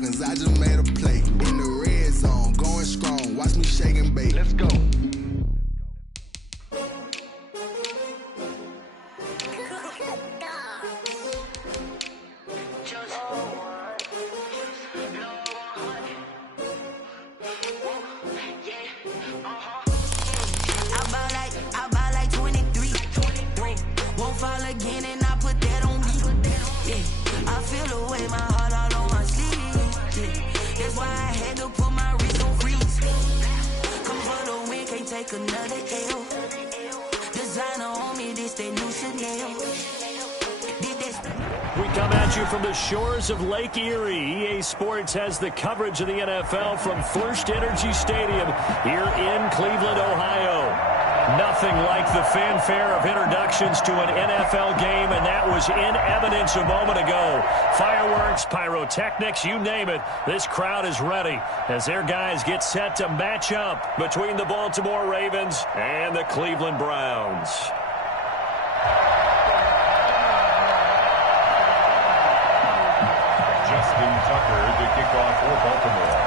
cause I just made a play. In the red zone, going strong. Watch me shake and bake. Let's go. We come at you from the shores of Lake Erie. EA Sports has the coverage of the NFL from First Energy Stadium here in Cleveland, Ohio. Nothing like the fanfare of introductions to an NFL game, and that was in evidence a moment ago. Fireworks, pyrotechnics, you name it. This crowd is ready as their guys get set to match up between the Baltimore Ravens and the Cleveland Browns. Justin Tucker to kick off for Baltimore.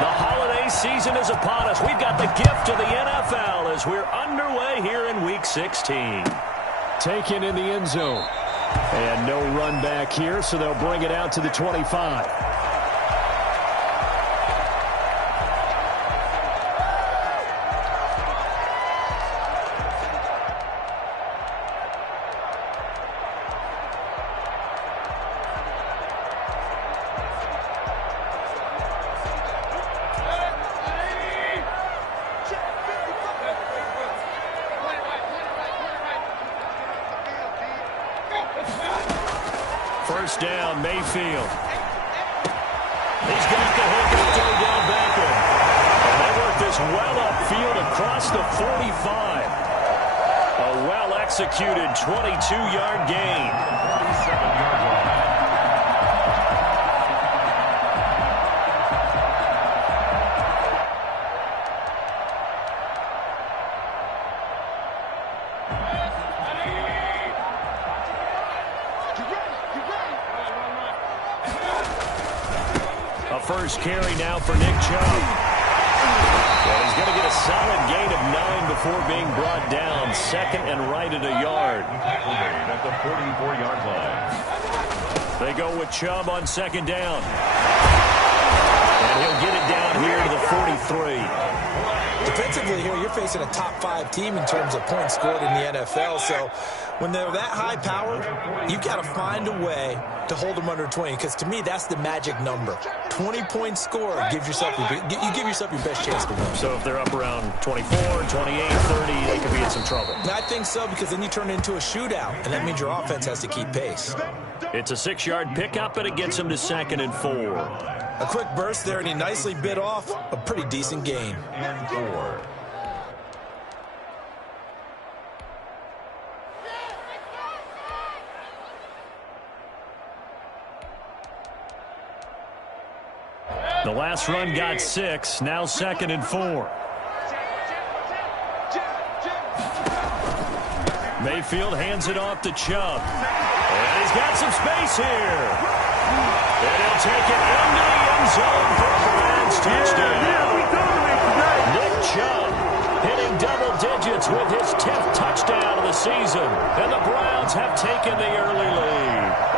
The holiday season is upon us. We've got the gift of the NFL as we're underway here in Week 16. Taken in the end zone. And no run back here, so they'll bring it out to the 25. First down, Mayfield. He's got the hook and throw down Beckham. And they work this well upfield across the 45. A well-executed 22-yard gain. 47-yard line. First carry now for Nick Chubb. Well, he's going to get a solid gain of 9 before being brought down. Second and right at a yard. At the 44-yard line. They go with Chubb on second down. And he'll get it down here to the 43. Defensively here, you're facing a top-5 team in terms of points scored in the NFL. So when they're that high-powered, you've got to find a way to hold them under 20, because to me, that's the magic number. 20 points scored gives yourself you give yourself your best chance to win. So if they're up around 24, 28, 30, they could be in some trouble. I think so, because then you turn it into a shootout, and that means your offense has to keep pace. It's a 6-yard pickup, and it gets him to 2nd and 4. A quick burst there, and he nicely bit off a pretty decent gain. And 4. The last run got 6, now 2nd and 4. Mayfield hands it off to Chubb. And he's got some space here. And he'll take it into the end zone for a Browns touchdown. Nick Chubb hitting double digits with his 10th touchdown of the season. And the Browns have taken the early lead.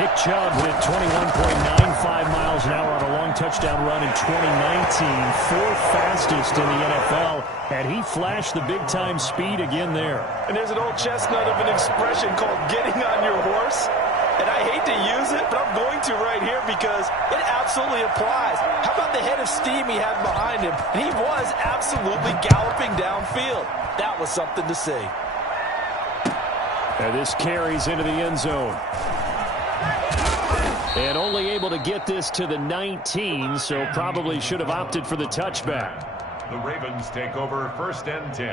Nick Chubb hit 21.95 miles an hour on a long touchdown run in 2019, 4th fastest in the NFL, and he flashed the big-time speed again there. And there's an old chestnut of an expression called getting on your horse, and I hate to use it, but I'm going to right here because it absolutely applies. How about the head of steam he had behind him? And he was absolutely galloping downfield. That was something to see. And this carries into the end zone. And only able to get this to the 19, so probably should have opted for the touchback. The Ravens take over 1st and 10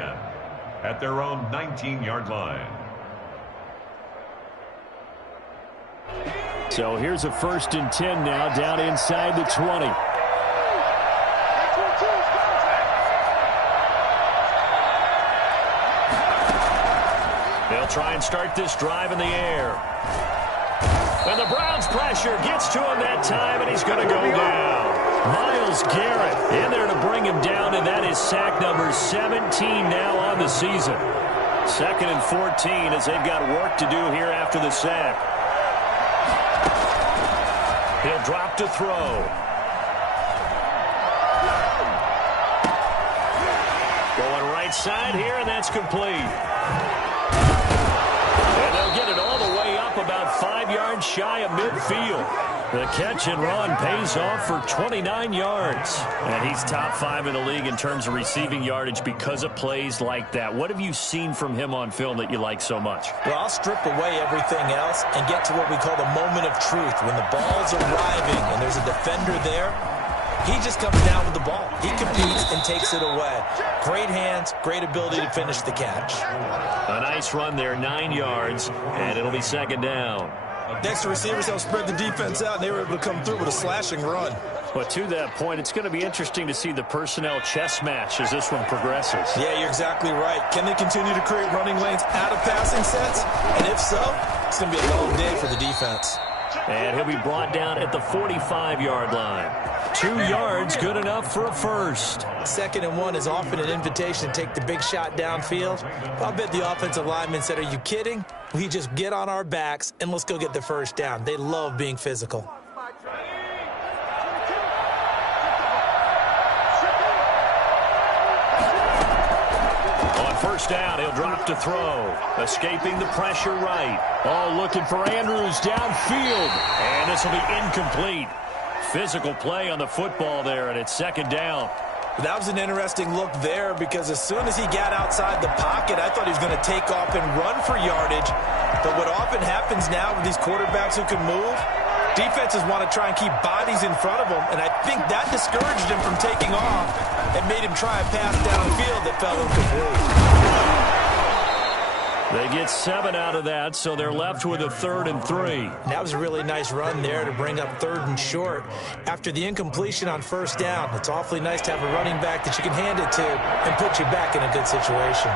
at their own 19-yard line. So here's a 1st and 10 now, down inside the 20. They'll try and start this drive in the air. And the Browns' pressure gets to him that time, and he's going to go down. Myles Garrett in there to bring him down, and that is sack number 17 now on the season. 2nd and 14 as they've got work to do here after the sack. He'll drop to throw. Going right side here, and that's complete. And they'll get it all the way up about 5 yards shy of midfield. The catch and run pays off for 29 yards. And he's top 5 in the league in terms of receiving yardage because of plays like that. What have you seen from him on film that you like so much? Well, I'll strip away everything else and get to what we call the moment of truth. When the ball's arriving and there's a defender there, he just comes down with the ball. He competes and takes it away. Great hands, great ability to finish the catch. A nice run there, 9 yards, and it'll be 2nd down. Next, the receivers helped spread the defense out, and they were able to come through with a slashing run. But to that point, it's going to be interesting to see the personnel chess match as this one progresses. Yeah, you're exactly right. Can they continue to create running lanes out of passing sets? And if so, it's going to be a long day for the defense. And he'll be brought down at the 45-yard line. 2 yards, good enough for a first. 2nd and 1 is often an invitation to take the big shot downfield. I'll bet the offensive lineman said, "Are you kidding? We just get on our backs and let's go get the first down." They love being physical. On 1st down, he'll drop to throw. Escaping the pressure right. Oh, looking for Andrews downfield. And this will be incomplete. Physical play on the football there, and it's 2nd down. That was an interesting look there because as soon as he got outside the pocket, I thought he was going to take off and run for yardage. But what often happens now with these quarterbacks who can move, defenses want to try and keep bodies in front of them, and I think that discouraged him from taking off and made him try a pass downfield that fell incomplete. They get 7 out of that, so they're left with a 3rd and 3. That was a really nice run there to bring up 3rd and short. After the incompletion on 1st down, it's awfully nice to have a running back that you can hand it to and put you back in a good situation.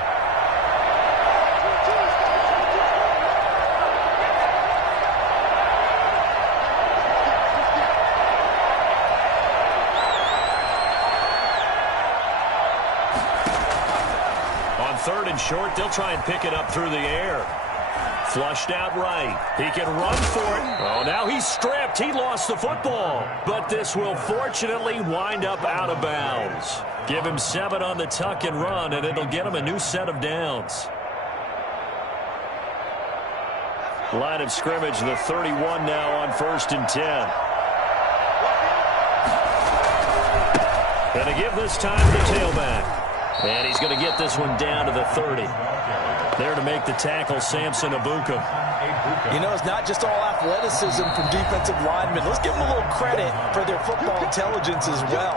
On 3rd and short, they'll try and pick it up through the air. Flushed out right. He can run for it. Oh, now he's stripped. He lost the football. But this will fortunately wind up out of bounds. Give him 7 on the tuck and run, and it'll get him a new set of downs. Line of scrimmage, the 31 now on 1st and 10. And to give this time to the tailback. And he's going to get this one down to the 30. There to make the tackle, Samson Ebukam. You know, it's not just all athleticism from defensive linemen. Let's give them a little credit for their football intelligence as well.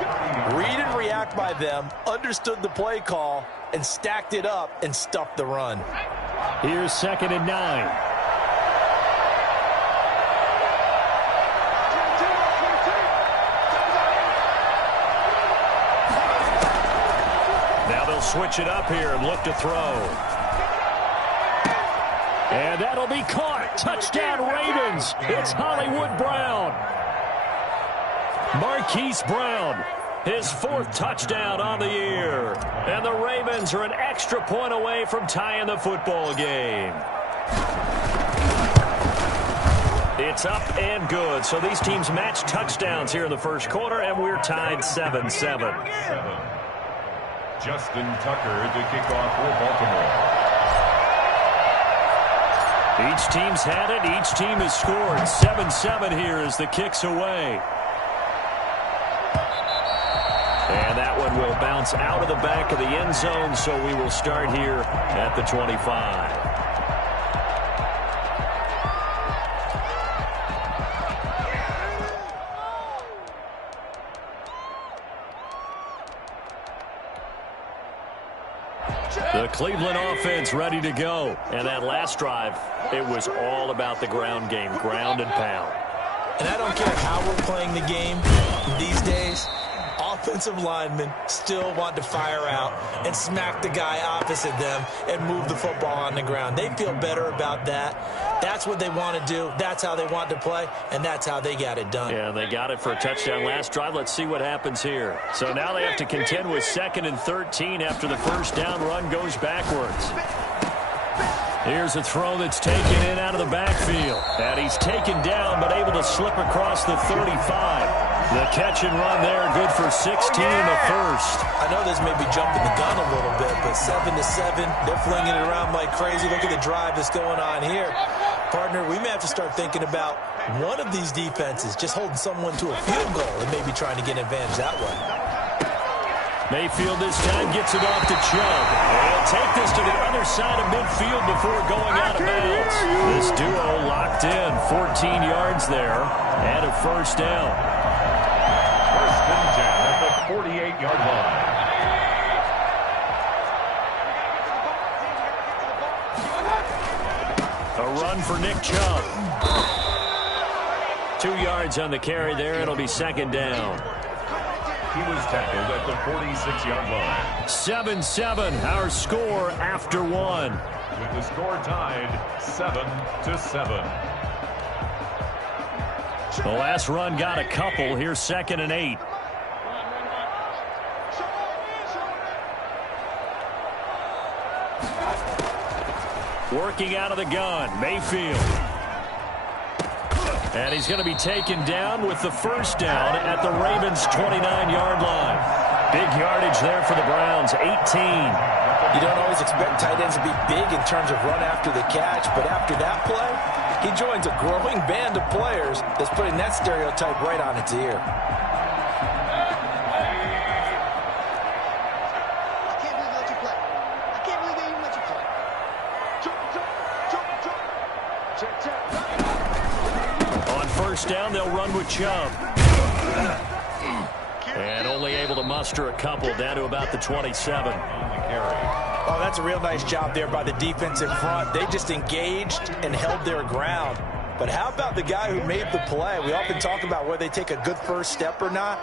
Read and react by them, understood the play call, and stacked it up and stuffed the run. Here's 2nd and 9. Switch it up here and look to throw. And that'll be caught. Touchdown Ravens. It's Hollywood Brown. Marquise Brown, his 4th touchdown on the year. And the Ravens are an extra point away from tying the football game. It's up and good. So these teams match touchdowns here in the 1st quarter, and we're tied 7-7. Justin Tucker to kick off for Baltimore. Each team's had it. Each team has scored. 7-7 here as the kick's away. And that one will bounce out of the back of the end zone, so we will start here at the 25. The Cleveland offense ready to go. And that last drive, it was all about the ground game, ground and pound. And I don't care how we're playing the game these days, offensive linemen still want to fire out and smack the guy opposite them and move the football on the ground. They feel better about that. That's what they want to do. That's how they want to play, and that's how they got it done. Yeah, they got it for a touchdown last drive. Let's see what happens here. So now they have to contend with 2nd and 13 after the first down run goes backwards. Here's a throw that's taken in out of the backfield. And he's taken down but able to slip across the 35. The catch and run there, good for 16 in the first. I know this may be jumping the gun a little bit, but 7-7, they're flinging it around like crazy. Look at the drive that's going on here. Partner, we may have to start thinking about one of these defenses just holding someone to a field goal and maybe trying to get an advantage that way. Mayfield this time gets it off to Chubb. He'll take this to the other side of midfield before going out of bounds. This duo locked in, 14 yards there, and a first down. First and 10 at the 48-yard line. A run for Nick Chubb. 2 yards on the carry there. It'll be second down. He was tackled at the 46-yard line. 7-7, our score after one. With the score tied 7-7. The last run got a couple. Here's 2nd and 8. Working out of the gun, Mayfield. And he's going to be taken down with the first down at the Ravens' 29-yard line. Big yardage there for the Browns, 18. You don't always expect tight ends to be big in terms of run after the catch, but after that play, he joins a growing band of players that's putting that stereotype right on its ear. Down, they'll run with Chubb. And only able to muster a couple down to about the 27. Oh, that's a real nice job there by the defensive front. They just engaged and held their ground. But how about the guy who made the play? We often talk about whether they take a good first step or not.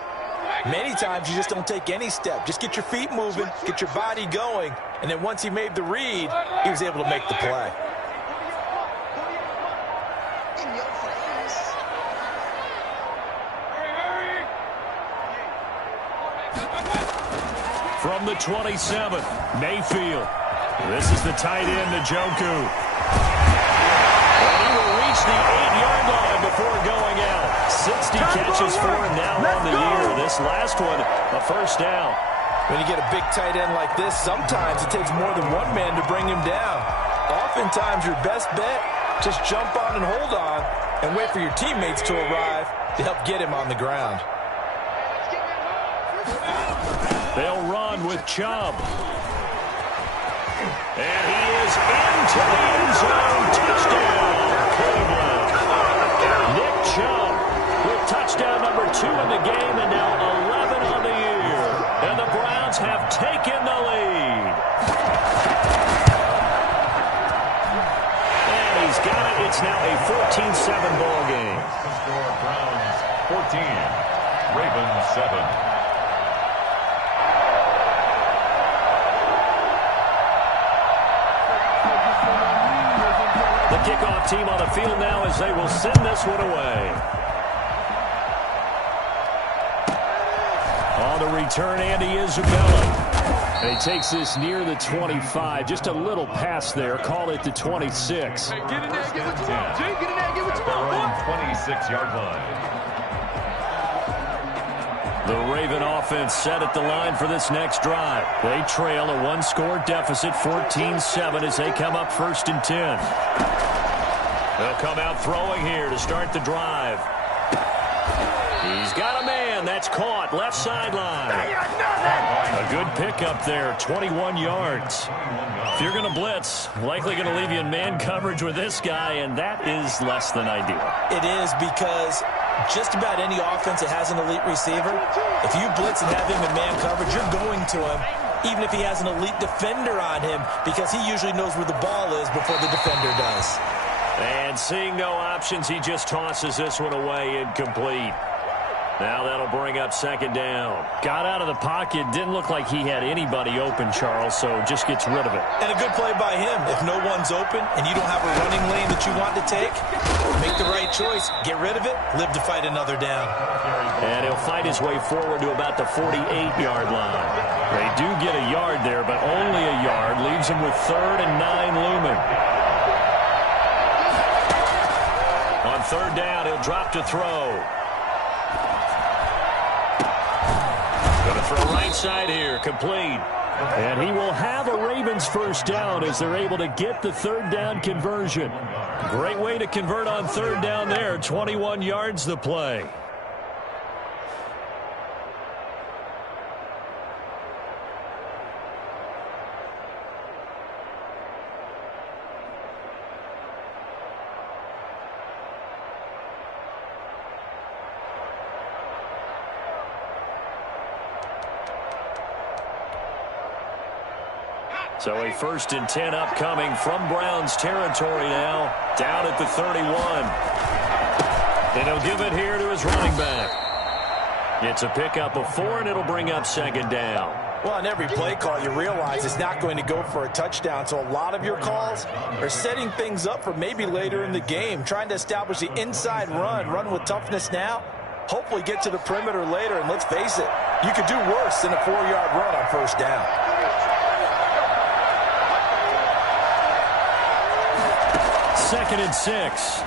Many times you just don't take any step. Just get your feet moving, get your body going, and then once he made the read, he was able to make the play. From the 27, Mayfield. This is the tight end, Njoku. And he will reach the 8-yard line before going out. 60 catches for him now on the year. This last one, a first down. When you get a big tight end like this, sometimes it takes more than one man to bring him down. Oftentimes, your best bet, just jump on and hold on and wait for your teammates to arrive to help get him on the ground. They'll run with Chubb. And he is into the end zone. Touchdown, Cleveland. Nick Chubb with touchdown number 2 in the game and now 11 on the year. And the Browns have taken the lead. And he's got it. It's now a 14-7 ball game. Score Browns 14, Ravens 7. The kickoff team on the field now as they will send this one away. On the return, Andy Isabella. And he takes this near the 25. Just a little pass there. Call it the 26. Get in there, get what you want, G. Get in there, get what you want, 26-yard line. The Raven offense set at the line for this next drive. They trail a one-score deficit, 14-7, as they come up 1st and 10. They'll come out throwing here to start the drive. He's got a man. That's caught. Left sideline. A good pickup there, 21 yards. If you're going to blitz, likely going to leave you in man coverage with this guy, and that is less than ideal. It is because just about any offense that has an elite receiver, if you blitz and have him in man coverage, you're going to him, even if he has an elite defender on him, because he usually knows where the ball is before the defender does. And seeing no options, he just tosses this one away incomplete. Now that'll bring up second down. Got out of the pocket. Didn't look like he had anybody open, Charles, so just gets rid of it. And a good play by him. If no one's open and you don't have a running lane that you want to take, make the right choice. Get rid of it. Live to fight another down. And he'll fight his way forward to about the 48-yard line. They do get a yard there, but only a yard. Leaves him with 3rd and 9 looming. On 3rd down, he'll drop to throw. Going to throw right side here, complete. And he will have a Ravens first down as they're able to get the 3rd down conversion. Great way to convert on 3rd down there. 21 yards the play. So a 1st and 10 upcoming from Browns territory now. Down at the 31. And he'll give it here to his running back. It's a pickup of 4, and it'll bring up second down. Well, on every play call, you realize it's not going to go for a touchdown. So a lot of your calls are setting things up for maybe later in the game, trying to establish the inside run with toughness now. Hopefully get to the perimeter later, and let's face it, you could do worse than a 4-yard run on 1st down. 2nd and 6.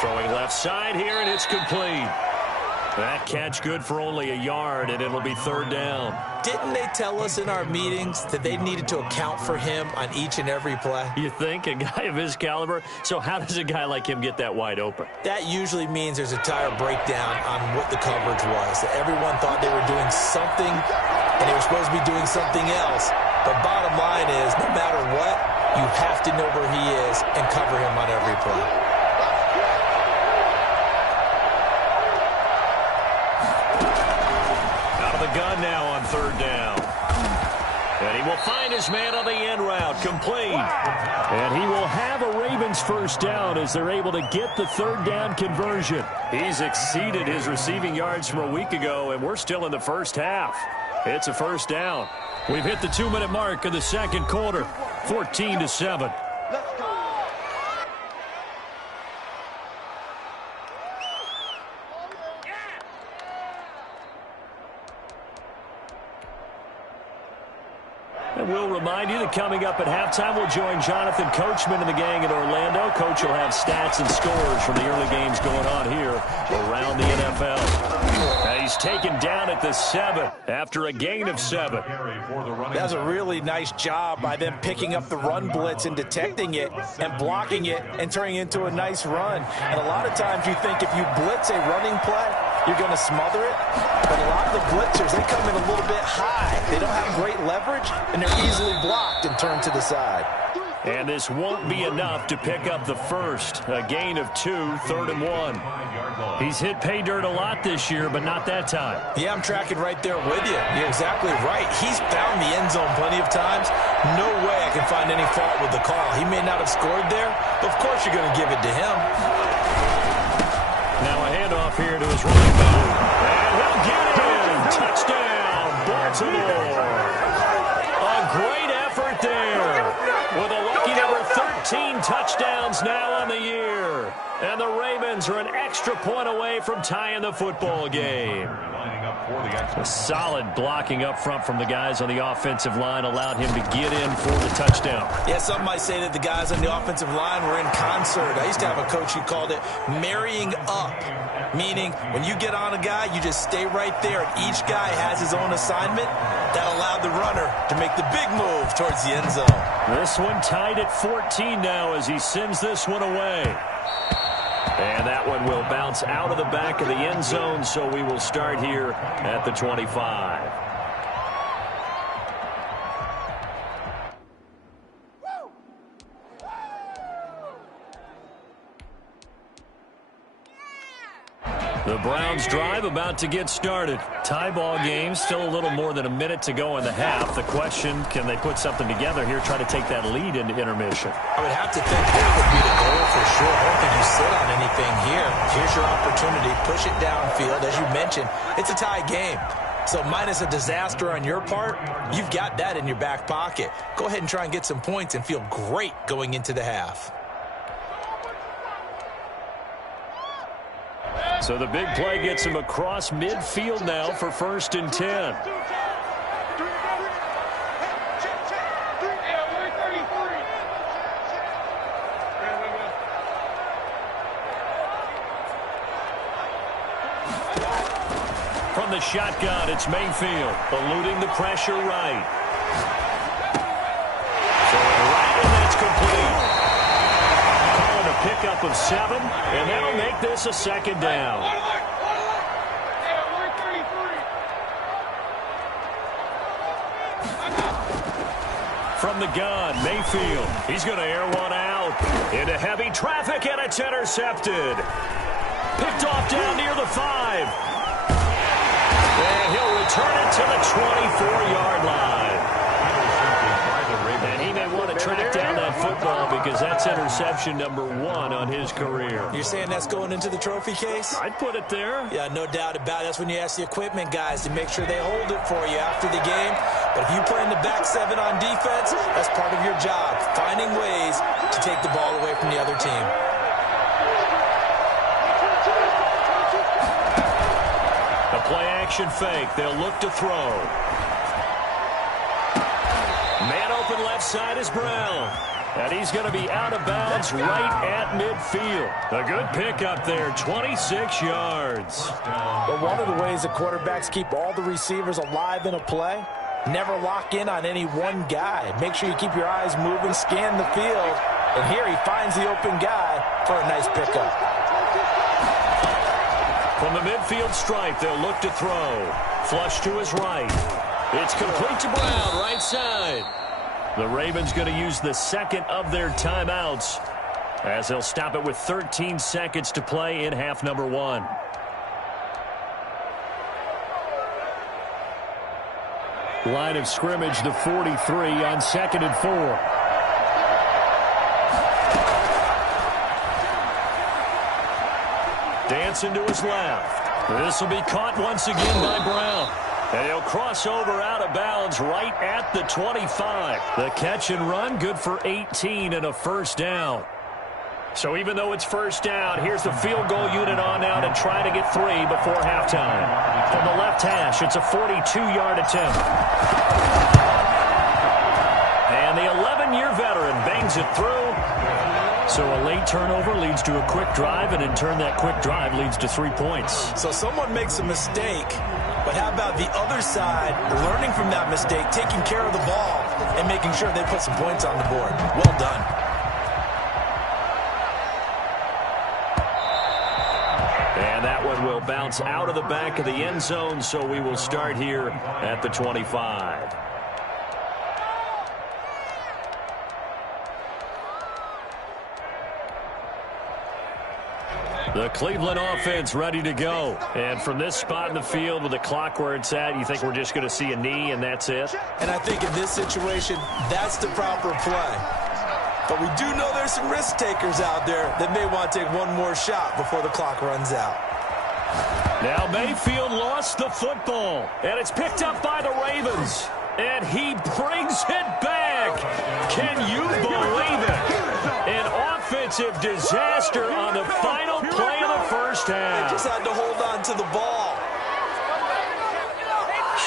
Throwing left side here, and it's complete. That catch good for only a yard, and it'll be 3rd down. Didn't they tell us in our meetings that they needed to account for him on each and every play? You think? A guy of his caliber? So how does a guy like him get that wide open? That usually means there's a entire breakdown on what the coverage was. That everyone thought they were doing something, and they were supposed to be doing something else. But bottom line is, no matter what, you have to know where he is and cover him on every play. Gun now on 3rd down. And he will find his man on the end route, complete. And he will have a Ravens first down as they're able to get the 3rd down conversion. He's exceeded his receiving yards from a week ago, and we're still in the first half. It's a first down. We've hit the 2-minute mark of the 2nd quarter, 14-7. And we'll remind you that coming up at halftime, we'll join Jonathan Coachman and the gang in Orlando. Coach will have stats and scores from the early games going on here around the NFL. And he's taken down at the 7 after a gain of 7. That was a really nice job by them picking up the run blitz and detecting it and blocking it and turning it into a nice run. And a lot of times you think if you blitz a running play, you're going to smother it. But a lot of the blitzers, they come in a little bit high. They don't have great leverage, and they're easily blocked and turned to the side. And this won't be enough to pick up the first. A gain of 2, 3rd and 1. He's hit pay dirt a lot this year, but not that time. Yeah, I'm tracking right there with you. You're exactly right. He's found the end zone plenty of times. No way I can find any fault with the call. He may not have scored there, but of course you're going to give it to him. Now a handoff here to his running back. And he'll get in. Touchdown, Baltimore. A great effort there. With a lucky number 13 touchdowns now on the year. And the Ravens are an extra point away from tying the football game. A solid blocking up front from the guys on the offensive line allowed him to get in for the touchdown. Yeah, some might say that the guys on the offensive line were in concert. I used to have a coach who called it marrying up, meaning when you get on a guy, you just stay right there, and each guy has his own assignment. That allowed the runner to make the big move towards the end zone. This one tied at 14 now as he sends this one away. And that one will bounce out of the back of the end zone, so we will start here at the 25. The Browns drive about to get started. Tie ball game, still a little more than a minute to go in the half. The question, can they put something together here, try to take that lead into intermission? I would have to think that would be the goal for sure. I don't think you sit on anything here. Here's your opportunity. Push it downfield. As you mentioned, it's a tie game. So minus a disaster on your part, you've got that in your back pocket. Go ahead and try and get some points and feel great going into the half. So the big play gets him across midfield now for 1st and 10. From the shotgun, it's Mayfield, eluding the pressure right. Throwing right, and that's complete. Calling a pickup of 7, and that'll make this a 2nd down. From the gun, Mayfield. He's going to air one out into heavy traffic, and it's intercepted. Picked off down near the 5. And he'll return it to the 24-yard line. And he may want to track down that football because that's interception number 1 on his career. You're saying that's going into the trophy case? I'd put it there. Yeah, no doubt about it. That's when you ask the equipment guys to make sure they hold it for you after the game. But if you play in the back 7 on defense, that's part of your job, finding ways to take the ball away from the other team. Play-action fake. They'll look to throw. Man open left side is Brown. And he's going to be out of bounds right at midfield. A good pickup there, 26 yards. But one of the ways the quarterbacks keep all the receivers alive in a play, never lock in on any one guy. Make sure you keep your eyes moving, scan the field. And here he finds the open guy for a nice pickup. From the midfield stripe, they'll look to throw. Flush to his right. It's complete to Brown, right side. The Ravens going to use the 2nd of their timeouts as they'll stop it with 13 seconds to play in half number 1. Line of scrimmage, the 43 on 2nd and 4. Dancing to his left. This will be caught once again by Brown. And he'll cross over out of bounds right at the 25. The catch and run, good for 18 and a 1st down. So even though it's 1st down, here's the field goal unit on now to try to get 3 before halftime. From the left hash, it's a 42-yard attempt. And the 11-year veteran bangs it through. So a late turnover leads to a quick drive, and in turn that quick drive leads to 3 points. So someone makes a mistake, but how about the other side learning from that mistake, taking care of the ball, and making sure they put some points on the board? Well done. And that one will bounce out of the back of the end zone, so we will start here at the 25. The Cleveland offense ready to go. And from this spot in the field with the clock where it's at, you think we're just going to see a knee and that's it? And I think in this situation, that's the proper play. But we do know there's some risk takers out there that may want to take one more shot before the clock runs out. Now Mayfield lost the football, and it's picked up by the Ravens. And he brings it back. Can you believe it? An offensive disaster on the final play of the 1st half. Just had to hold on to the ball.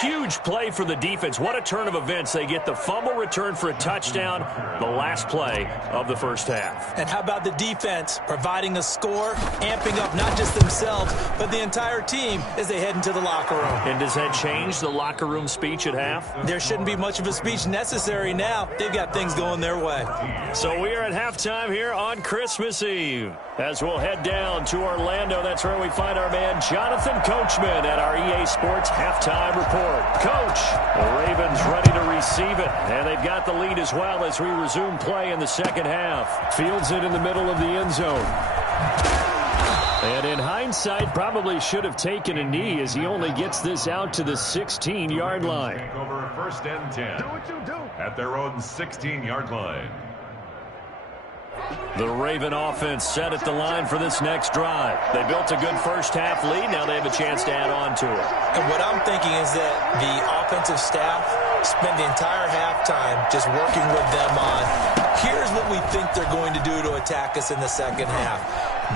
Huge play for the defense. What a turn of events. They get the fumble return for a touchdown, the last play of the 1st half. And how about the defense providing a score, amping up not just themselves, but the entire team as they head into the locker room. And does that change the locker room speech at half? There shouldn't be much of a speech necessary now. They've got things going their way. So we are at halftime here on Christmas Eve. As we'll head down to Orlando, that's where we find our man Jonathan Coachman at our EA Sports Halftime Report. Coach, the Ravens ready to receive it, and they've got the lead as well as we resume play in the 2nd half. Fields it in the middle of the end zone. And in hindsight, probably should have taken a knee as he only gets this out to the 16-yard line. Take over 1st and 10 at their own 16-yard line. The Raven offense set at the line for this next drive. They built a good first-half lead. Now they have a chance to add on to it. And what I'm thinking is that the offensive staff spend the entire halftime just working with them on, here's what we think they're going to do to attack us in the second half.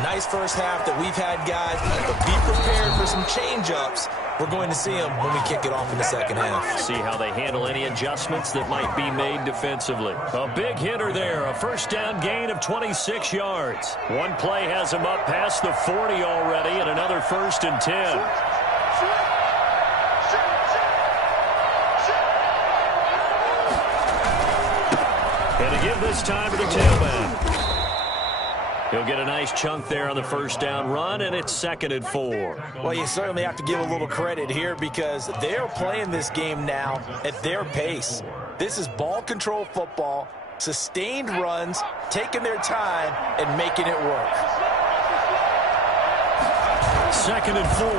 Nice first half that we've had, guys, but be prepared for some change-ups. We're going to see them when we kick it off in the second half. See how they handle any adjustments that might be made defensively. A big hitter there, a first down gain of 26 yards. One play has him up past the 40 already, and another 1st and 10. And to give this time to the tailback. He'll get a nice chunk there on the first down run, and it's 2nd and 4. Well, you certainly have to give a little credit here because they're playing this game now at their pace. This is ball control football, sustained runs, taking their time, and making it work. 2nd and 4.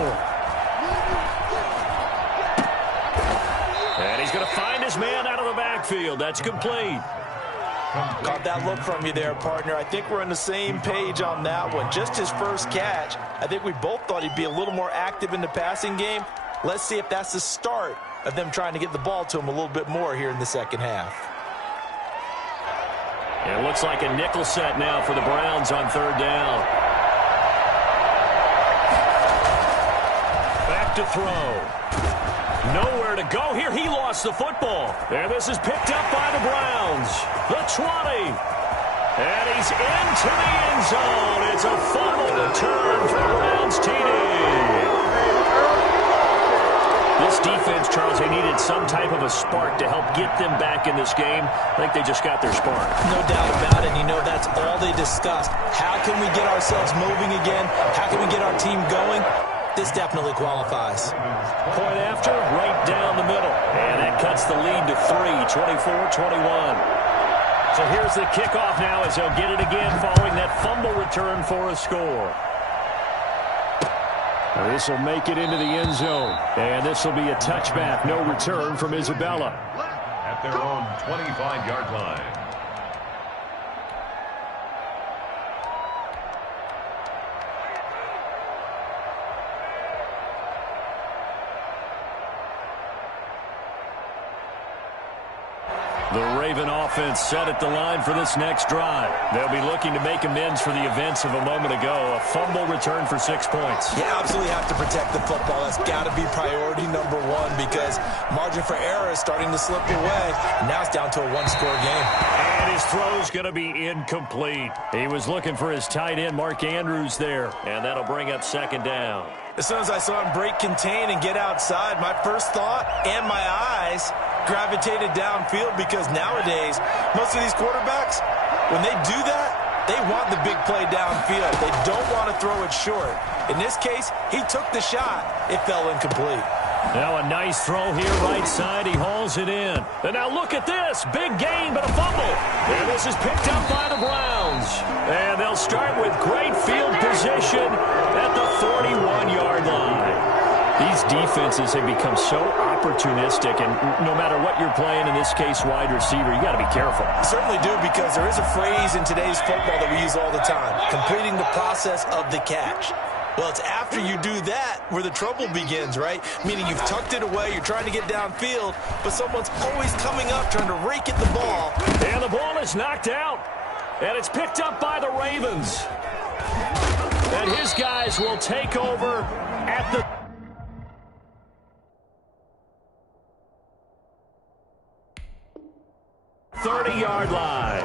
And he's going to find his man out of the backfield. That's complete. Caught that look from you there, partner. I think we're on the same page on that one. Just his first catch. I think we both thought he'd be a little more active in the passing game. Let's see if that's the start of them trying to get the ball to him a little bit more here in the second half. It looks like a nickel set now for the Browns on 3rd down. Back to throw. Nowhere to go here. He lost the football. And this is picked up by the Browns. The 20. And he's into the end zone. It's a fumble return for the Browns TD. This defense, Charles, they needed some type of a spark to help get them back in this game. I think they just got their spark. No doubt about it. You know, that's all they discussed. How can we get ourselves moving again? How can we get our team going? This definitely qualifies. Point after, right down the middle. And that cuts the lead to 3, 24-21. So here's the kickoff now as they'll get it again following that fumble return for a score. This will make it into the end zone. And this will be a touchback. No return from Isabella. At their own 25-yard line. The Raven offense set at the line for this next drive. They'll be looking to make amends for the events of a moment ago. A fumble return for 6 points. You absolutely have to protect the football. That's got to be priority number one because margin for error is starting to slip away. And now it's down to a one-score game. And his throw's going to be incomplete. He was looking for his tight end, Mark Andrews, there. And that'll bring up 2nd down. As soon as I saw him break contain and get outside, my first thought and my eyes gravitated downfield because nowadays, most of these quarterbacks, when they do that, they want the big play downfield. They don't want to throw it short. In this case, he took the shot. It fell incomplete. Now a nice throw here right side. He hauls it in. And now look at this. Big gain, but a fumble. And this is picked up by the Browns. And they'll start with great field position at the 41-yard line. These defenses have become so opportunistic, and no matter what you're playing, in this case, wide receiver, you got to be careful. Certainly do, because there is a phrase in today's football that we use all the time, completing the process of the catch. Well, it's after you do that where the trouble begins, right? Meaning you've tucked it away, you're trying to get downfield, but someone's always coming up trying to rake at the ball. And the ball is knocked out, and it's picked up by the Ravens. And his guys will take over at the 30-yard line.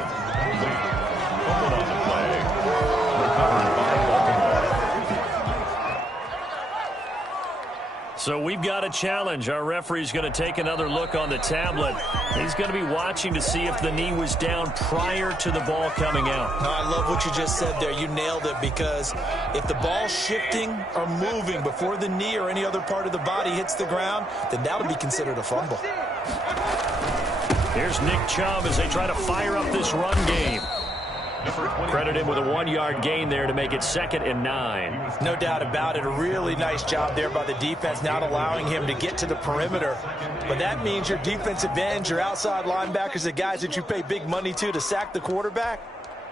Fumbled on the play. Recovered by Baltimore. So we've got a challenge. Our referee's going to take another look on the tablet. He's going to be watching to see if the knee was down prior to the ball coming out. No, I love what you just said there. You nailed it, because if the ball's shifting or moving before the knee or any other part of the body hits the ground, then that'll be considered a fumble. Here's Nick Chubb as they try to fire up this run game. Credit him with a 1-yard gain there to make it 2nd and 9. No doubt about it. A really nice job there by the defense, not allowing him to get to the perimeter. But that means your defensive ends, your outside linebackers, the guys that you pay big money to sack the quarterback,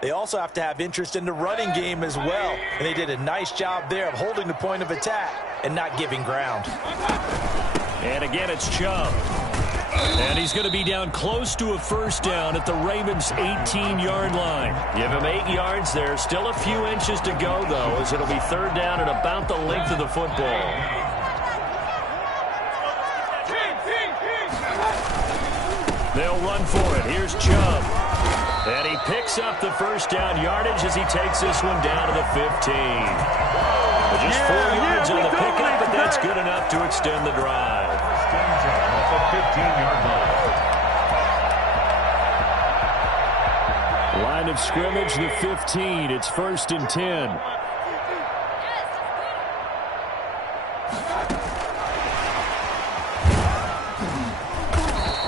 they also have to have interest in the running game as well. And they did a nice job there of holding the point of attack and not giving ground. And again, it's Chubb. And he's going to be down close to a first down at the Ravens' 18-yard line. Give him 8 yards there. Still a few inches to go, though, as it'll be 3rd down and about the length of the football. They'll run for it. Here's Chubb. And he picks up the first down yardage as he takes this one down to the 15. Just 4 yards on the pickup, but that's good enough to extend the drive. At the 15-yard line. Line of scrimmage, the 15. It's 1st and 10.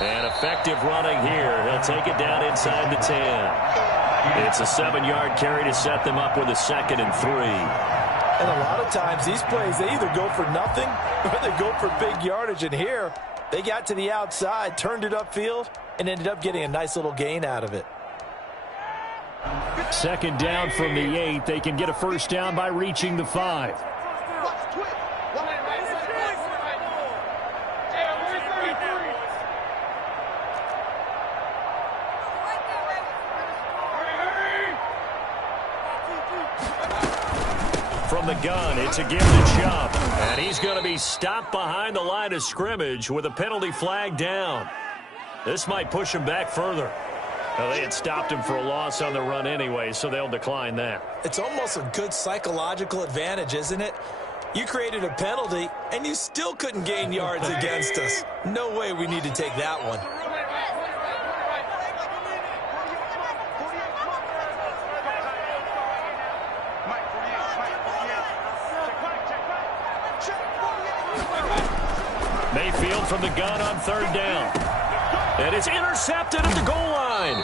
And effective running here. He'll take it down inside the 10. It's a 7-yard carry to set them up with a 2nd and 3. And a lot of times these plays, they either go for nothing or they go for big yardage. And here, they got to the outside, turned it upfield, and ended up getting a nice little gain out of it. 2nd down from the 8. They can get a first down by reaching the 5. From the gun, it's a give to Chubb. And he's going to be stopped behind the line of scrimmage with a penalty flag down. This might push him back further. Well, they had stopped him for a loss on the run anyway, so they'll decline that. It's almost a good psychological advantage, isn't it? You created a penalty, and you still couldn't gain yards against us. No way we need to take that one. Mayfield from the gun on 3rd down. And it's intercepted at the goal line.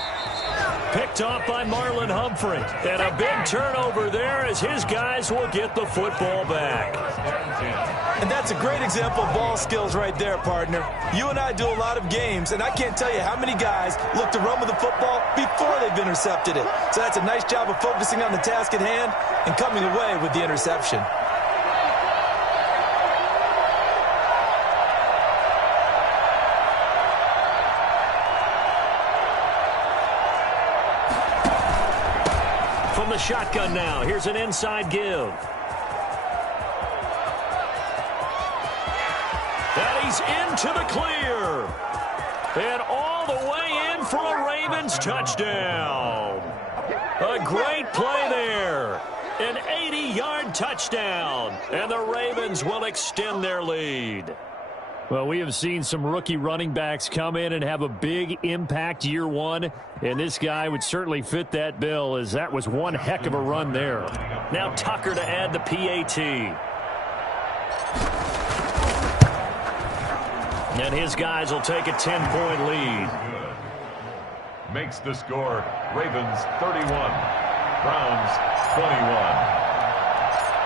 Picked off by Marlon Humphrey. And a big turnover there as his guys will get the football back. And that's a great example of ball skills right there, partner. You and I do a lot of games, and I can't tell you how many guys look to run with the football before they've intercepted it. So that's a nice job of focusing on the task at hand and coming away with the interception. The shotgun now. Here's an inside give. And he's into the clear. And all the way in for a Ravens touchdown. A great play there. An 80-yard touchdown. And the Ravens will extend their lead. Well, we have seen some rookie running backs come in and have a big impact year one, and this guy would certainly fit that bill, as that was one heck of a run there. Now Tucker to add the PAT. And his guys will take a 10-point lead. Makes the score Ravens 31, Browns 21.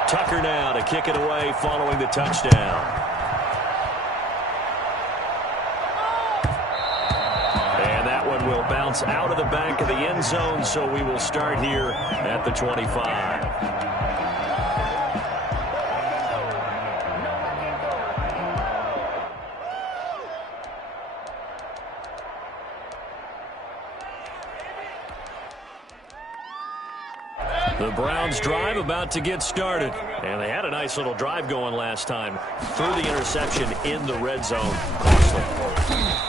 Tucker now to kick it away following the touchdown. Will bounce out of the back of the end zone, so we will start here at the 25. The Browns drive about to get started, and they had a nice little drive going last time. Threw the interception in the red zone. Costly.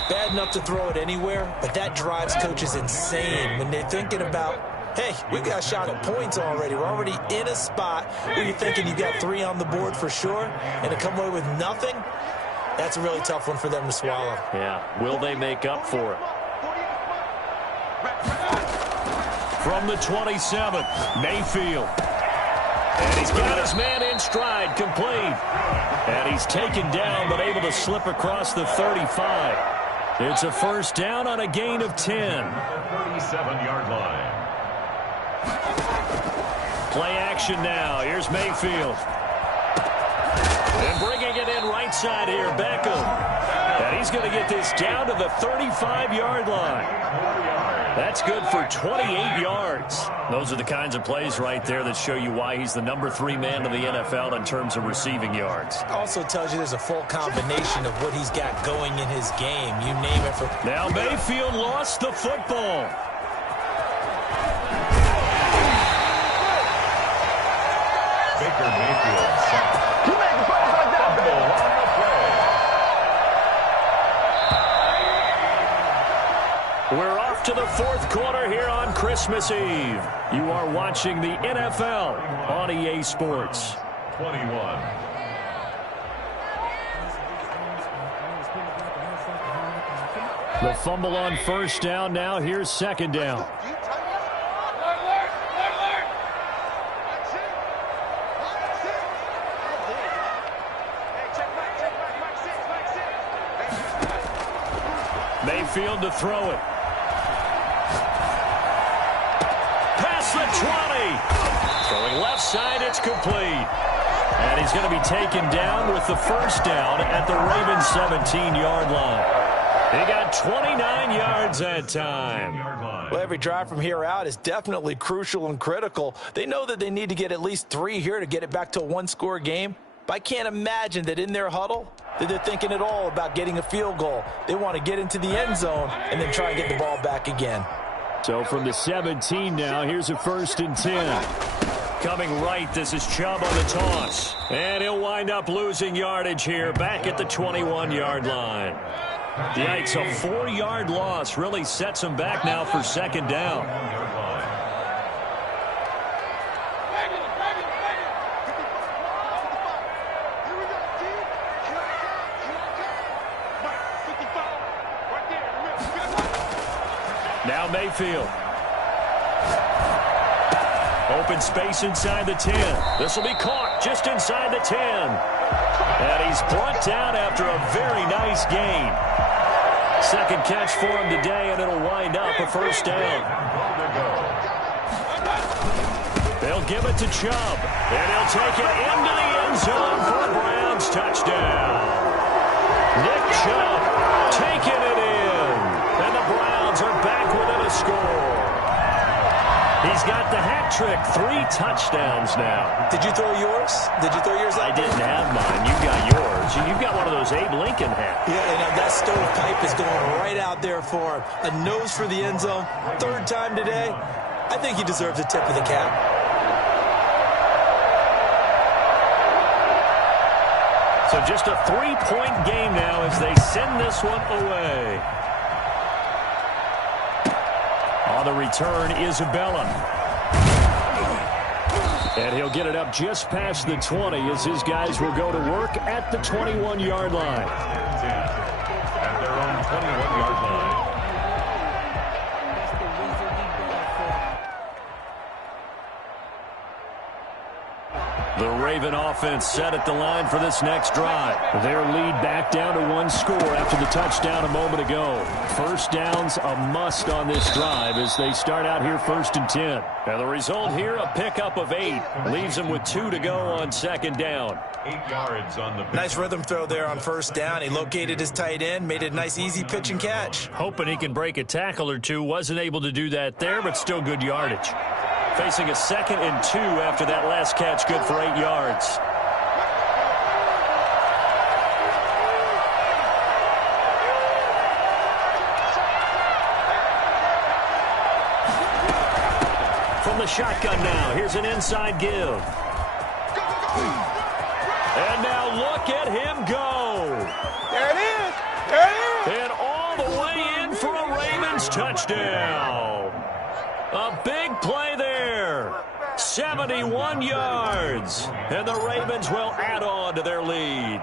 Bad enough to throw it anywhere, but that drives coaches insane when they're thinking about, hey, we got a shot at points already. We're already in a spot where you're thinking you got 3 on the board for sure, and to come away with nothing, that's a really tough one for them to swallow. Yeah, will they make up for it? From the 27, Mayfield. And he's got his man in stride, complete. And he's taken down, but able to slip across the 35. It's a first down on a gain of 10. 37-yard line. Play action now. Here's Mayfield. And bringing it in right side here, Beckham. And he's going to get this down to the 35-yard line. That's good for 28 yards. Those are the kinds of plays right there that show you why he's the number 3 man in the NFL in terms of receiving yards. Also tells you there's a full combination of what he's got going in his game. You name it. Now Mayfield lost the football. Baker Mayfield sacked. Fumble on the play. We're off to the fourth quarter here on Christmas Eve. You are watching the NFL on EA Sports. 21. The fumble on first down. Now here's second down. Mayfield to throw it. Past the 20. Throwing left side, it's complete. And he's going to be taken down with the first down at the Ravens 17-yard line. He got 29 yards that time. Well, every drive from here out is definitely crucial and critical. They know that they need to get at least 3 here to get it back to a one-score game. But I can't imagine that in their huddle that they're thinking at all about getting a field goal. They want to get into the end zone and then try and get the ball back again. So from the 17 now, here's a 1st and 10. Coming right, this is Chubb on the toss. And he'll wind up losing yardage here back at the 21-yard line. Yikes, a 4-yard loss really sets him back now for second down. Now Mayfield. Open space inside the 10. This will be caught just inside the 10. And he's brought down after a very nice gain. Second catch for him today, and it'll wind up a first down. They'll give it to Chubb. And he'll take it into the end zone for a Browns touchdown. Nick Chubb taking it in. And the Browns are back within a score. He's got the hat trick, 3 touchdowns now. Did you throw yours? Did you throw yours out? I didn't have mine. You got yours. You've got one of those Abe Lincoln hats. Yeah, and that stovepipe is going right out there for him. A nose for the end zone. 3rd time today. I think he deserves a tip of the cap. So just a 3-point game now as they send this one away. On the return, Isabella. And he'll get it up just past the 20 as his guys will go to work at the 21-yard line. At their own 21-yard line. The Raven offense set at the line for this next drive. Their lead back down to 1 score after the touchdown a moment ago. First down's a must on this drive as they start out here 1st and 10. And the result here, a pickup of 8. Leaves them with 2 to go on second down. 8 yards on the pitch. Nice rhythm throw there on first down. He located his tight end, made it a nice easy pitch and catch. Hoping he can break a tackle or two. Wasn't able to do that there, but still good yardage. Facing a 2nd and 2 after that last catch, good for 8 yards. From the shotgun now, here's an inside give. And now look at him go. There it is. There it is. And all the way in for a Ravens touchdown. A big play there. 71 yards. And the Ravens will add on to their lead.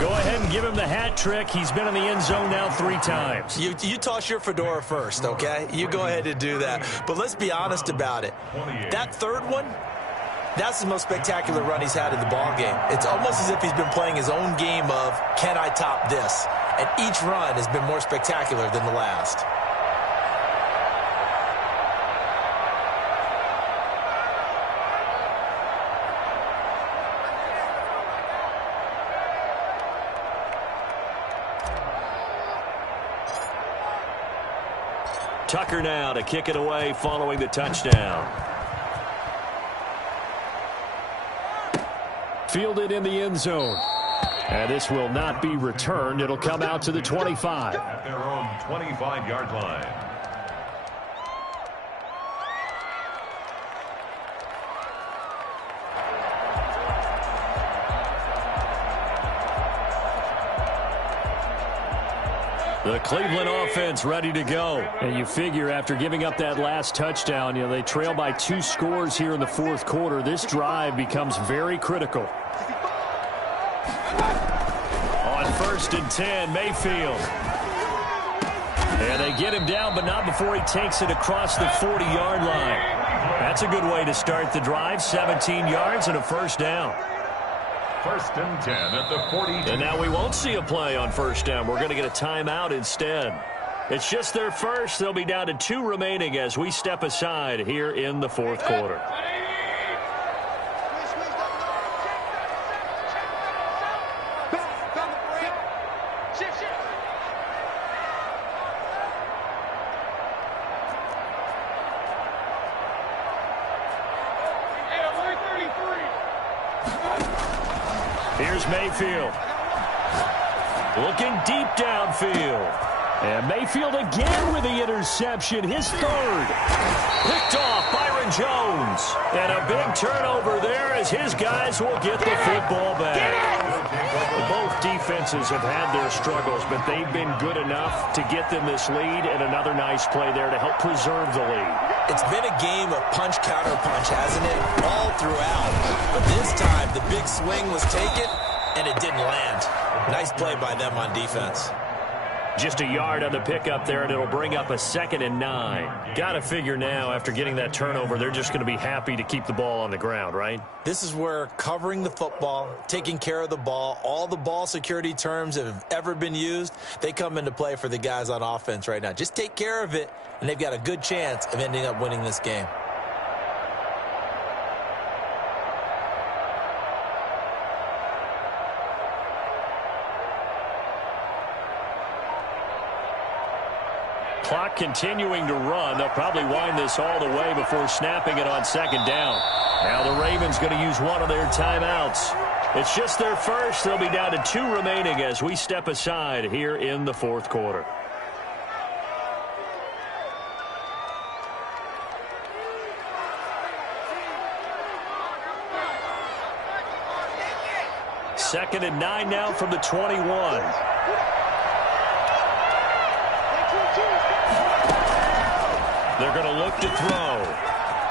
Go ahead and give him the hat trick. He's been in the end zone now 3 times. You toss your fedora first, okay? You go ahead and do that. But let's be honest about it. That 3rd one, that's the most spectacular run he's had in the ballgame. It's almost as if he's been playing his own game of, can I top this? And each run has been more spectacular than the last. Tucker now to kick it away following the touchdown. Fielded in the end zone. And this will not be returned. It'll come out to the 25. At their own 25-yard line. The Cleveland offense ready to go. And you figure after giving up that last touchdown, they trail by 2 scores here in the fourth quarter. This drive becomes very critical. On 1st and 10, Mayfield. And they get him down, but not before he takes it across the 40-yard line. That's a good way to start the drive. 17 yards and a first down. 1st and 10 at the 42. And now we won't see a play on first down. We're going to get a timeout instead. It's just their first. They'll be down to 2 remaining as we step aside here in the fourth quarter. Here's Mayfield. Looking deep downfield. And Mayfield again with the interception. His 3rd. Picked off Byron Jones. And a big turnover there as his guys will get the football back. Both defenses have had their struggles, but they've been good enough to get them this lead, and another nice play there to help preserve the lead. It's been a game of punch, counter punch, hasn't it? All throughout. But this time, the big swing was taken, and it didn't land. Nice play by them on defense. Just a yard on the pickup there, and it'll bring up a 2nd and 9. Got to figure now, after getting that turnover, they're just going to be happy to keep the ball on the ground, right? This is where covering the football, taking care of the ball, all the ball security terms that have ever been used, they come into play for the guys on offense right now. Just take care of it, and they've got a good chance of ending up winning this game. Clock continuing to run. They'll probably wind this all the way before snapping it on 2nd down. Now the Ravens going to use one of their timeouts. It's just their first. They'll be down to 2 remaining as we step aside here in the fourth quarter. Second and 9 now from the 21. They're going to look to throw.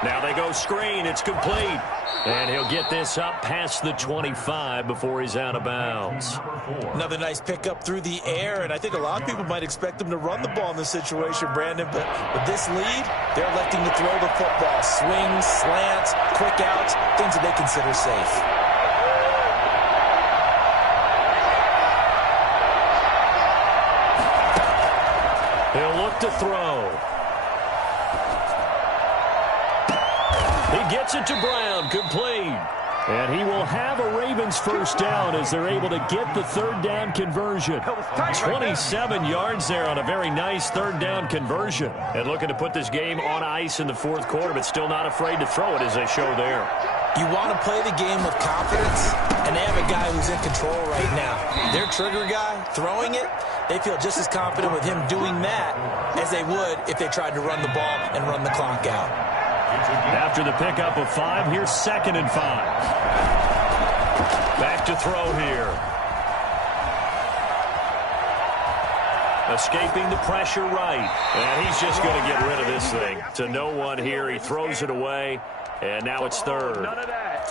Now they go screen. It's complete. And he'll get this up past the 25 before he's out of bounds. Another nice pickup through the air, and I think a lot of people might expect him to run the ball in this situation, Brandon, but with this lead, they're electing to throw the football. Swings, slants, quick outs, things that they consider safe. He'll look to throw. He gets it to Brown, complete. And he will have a Ravens first down as they're able to get the 3rd down conversion. 27 yards there on a very nice 3rd down conversion. And looking to put this game on ice in the fourth quarter, but still not afraid to throw it as they show there. You want to play the game with confidence, and they have a guy who's in control right now. Their trigger guy, throwing it, they feel just as confident with him doing that as they would if they tried to run the ball and run the clock out. After the pickup of 5, here's 2nd and 5. Back to throw here. Escaping the pressure right. And he's just going to get rid of this thing. To no one here. He throws it away. And now it's 3rd.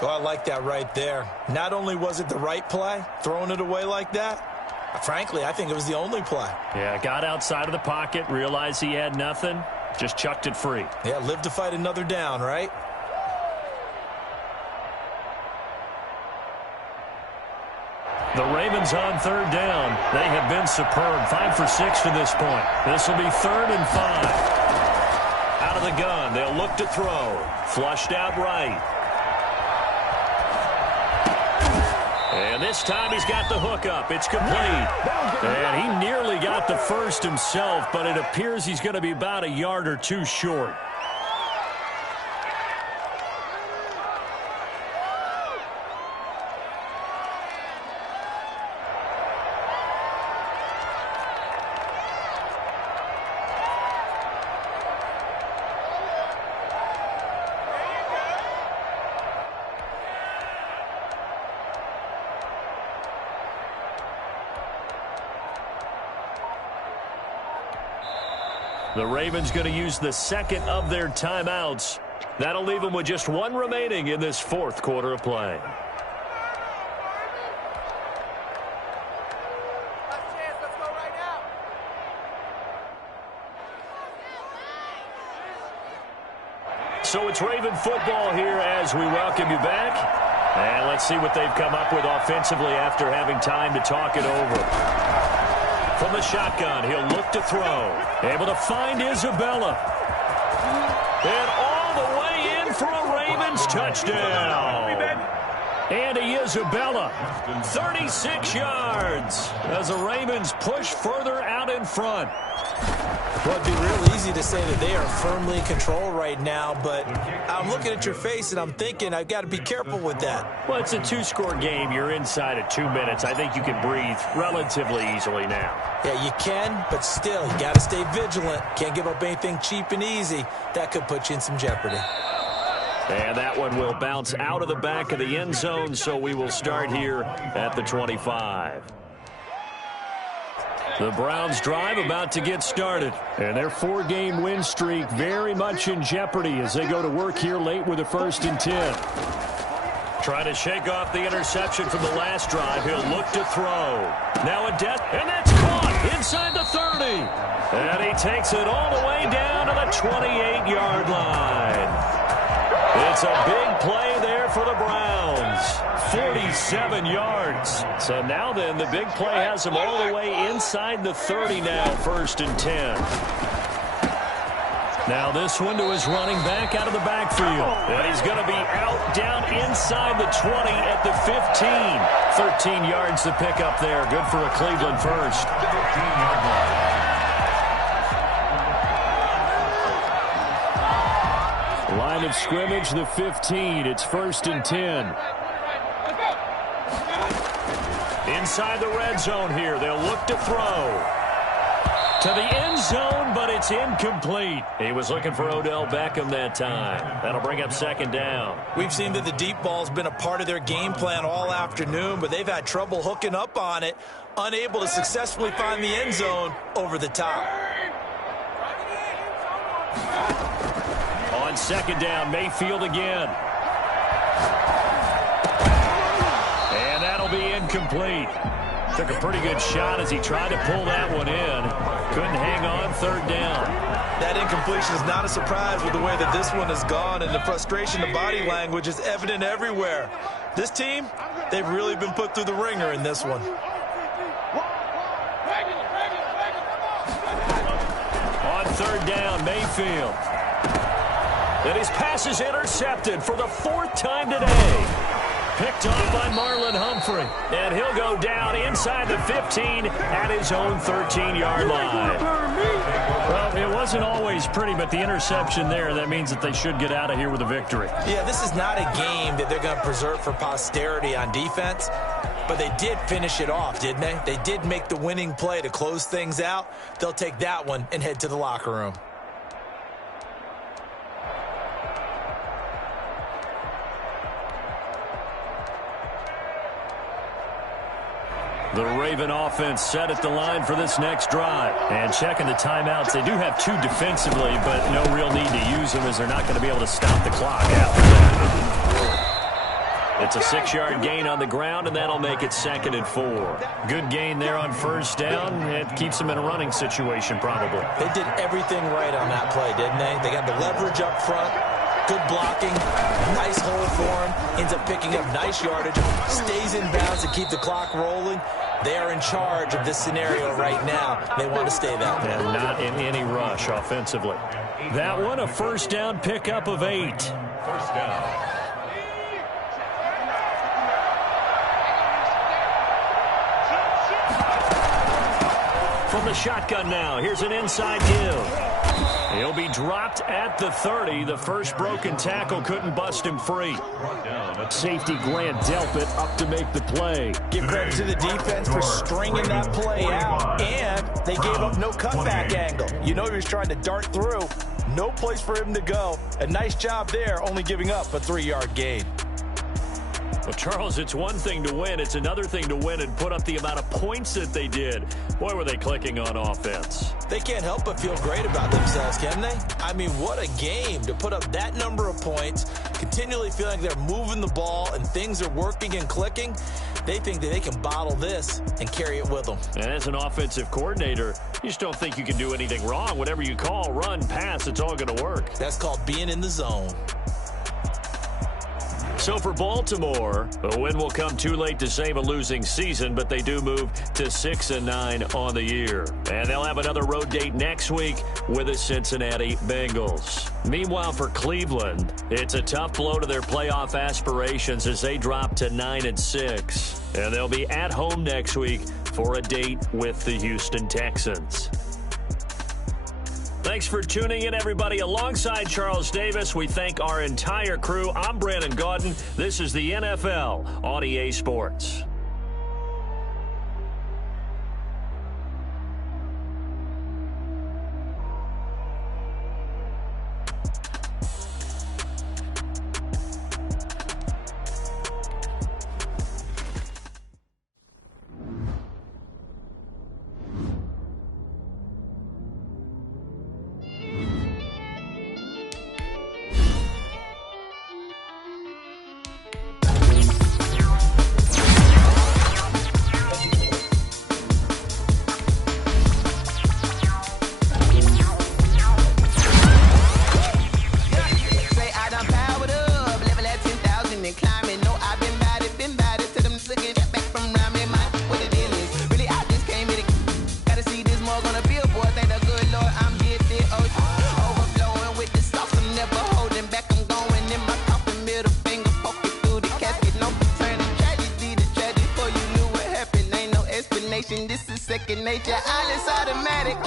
Oh, I like that right there. Not only was it the right play, throwing it away like that, frankly, I think it was the only play. Yeah, got outside of the pocket, realized he had nothing. Just chucked it free. Yeah, live to fight another down, right? The Ravens on 3rd down. They have been superb. 5 for 6 to this point. This will be 3rd and 5. Out of the gun. They'll look to throw. Flushed out right. And This time he's got the hook up. It's complete. And he nearly got the first himself, but it appears he's going to be about a yard or two short. The Ravens going to use the second of their timeouts. That'll leave them with just one remaining in this fourth quarter of play. So it's Raven football here as we welcome you back. And let's see what they've come up with offensively after having time to talk it over. From the shotgun, he'll look to throw. Able to find Isabella. And all the way in for a Ravens touchdown. Andy Isabella, 36 yards as the Ravens push further out in front. Well, it'd be real easy to say that they are firmly in control right now, but I'm looking at your face and I'm thinking I've got to be careful with that. Well, it's a two-score game. You're inside of 2 minutes. I think you can breathe relatively easily now. Yeah, you can, but still, you got to stay vigilant. Can't give up anything cheap and easy. That could put you in some jeopardy. And that one will bounce out of the back of the end zone, so we will start here at the 25. The Browns drive about to get started. And their 4-game win streak very much in jeopardy as they go to work here late with a 1st and 10. Trying to shake off the interception from the last drive. He'll look to throw. Now a death, and that's caught inside the 30. And he takes it all the way down to the 28-yard line. It's a big play there for the Browns. 47 yards. So now then, the big play has him all the way inside the 30 now, 1st and 10. Now this one to his running back out of the backfield. And he's going to be out down inside the 20 at the 15. 13 yards to pick up there. Good for a Cleveland first. Line of scrimmage, the 15. It's 1st and 10. Inside the red zone here. They'll look to throw. To the end zone, but it's incomplete. He was looking for Odell Beckham that time. That'll bring up 2nd down. We've seen that the deep ball's been a part of their game plan all afternoon, but they've had trouble hooking up on it, unable to successfully find the end zone over the top. On 2nd down, Mayfield again. And that'll be incomplete. Took a pretty good shot as he tried to pull that one in. Couldn't hang on, 3rd down. That incompletion is not a surprise with the way that this one has gone, and the frustration, the body language is evident everywhere. This team, they've really been put through the ringer in this one. On 3rd down, Mayfield. And his pass is intercepted for the 4th time today. Picked off by Marlon Humphrey. And he'll go down inside the 15 at his own 13-yard line. Well, it wasn't always pretty, but the interception there, that means that they should get out of here with a victory. Yeah, this is not a game that they're going to preserve for posterity on defense, but they did finish it off, didn't they? They did make the winning play to close things out. They'll take that one and head to the locker room. The Raven offense set at the line for this next drive. And checking the timeouts, they do have 2 defensively, but no real need to use them as they're not going to be able to stop the clock after that. It's a 6-yard gain on the ground, and that'll make it 2nd and 4. Good gain there on 1st down. It keeps them in a running situation probably. They did everything right on that play, didn't they? They got the leverage up front. Good blocking, nice hole for him, ends up picking up nice yardage, stays in bounds to keep the clock rolling. They are in charge of this scenario right now. They want to stay that way. And not in any rush offensively. That one, a 1st down pickup of 8. 1st down. From the shotgun now, here's an inside give. He'll be dropped at the 30. The first broken tackle couldn't bust him free. Safety Grant Delpit up to make the play. Give credit to the defense for stringing that play out, and they gave up no cutback angle. You know he was trying to dart through. No place for him to go. A nice job there, only giving up a 3-yard gain. Well, Charles, it's one thing to win. It's another thing to win and put up the amount of points that they did. Boy, were they clicking on offense. They can't help but feel great about themselves, can they? I mean, what a game to put up that number of points, continually feeling like they're moving the ball and things are working and clicking. They think that they can bottle this and carry it with them. And as an offensive coordinator, you just don't think you can do anything wrong. Whatever you call, run, pass, it's all going to work. That's called being in the zone. So for Baltimore, a win will come too late to save a losing season, but they do move to 6-9 on the year. And they'll have another road date next week with the Cincinnati Bengals. Meanwhile, for Cleveland, it's a tough blow to their playoff aspirations as they drop to 9-6. And they'll be at home next week for a date with the Houston Texans. Thanks for tuning in, everybody. Alongside Charles Davis, we thank our entire crew. I'm Brandon Gaudin. This is the NFL on EA Sports. This is second nature. All is automatic.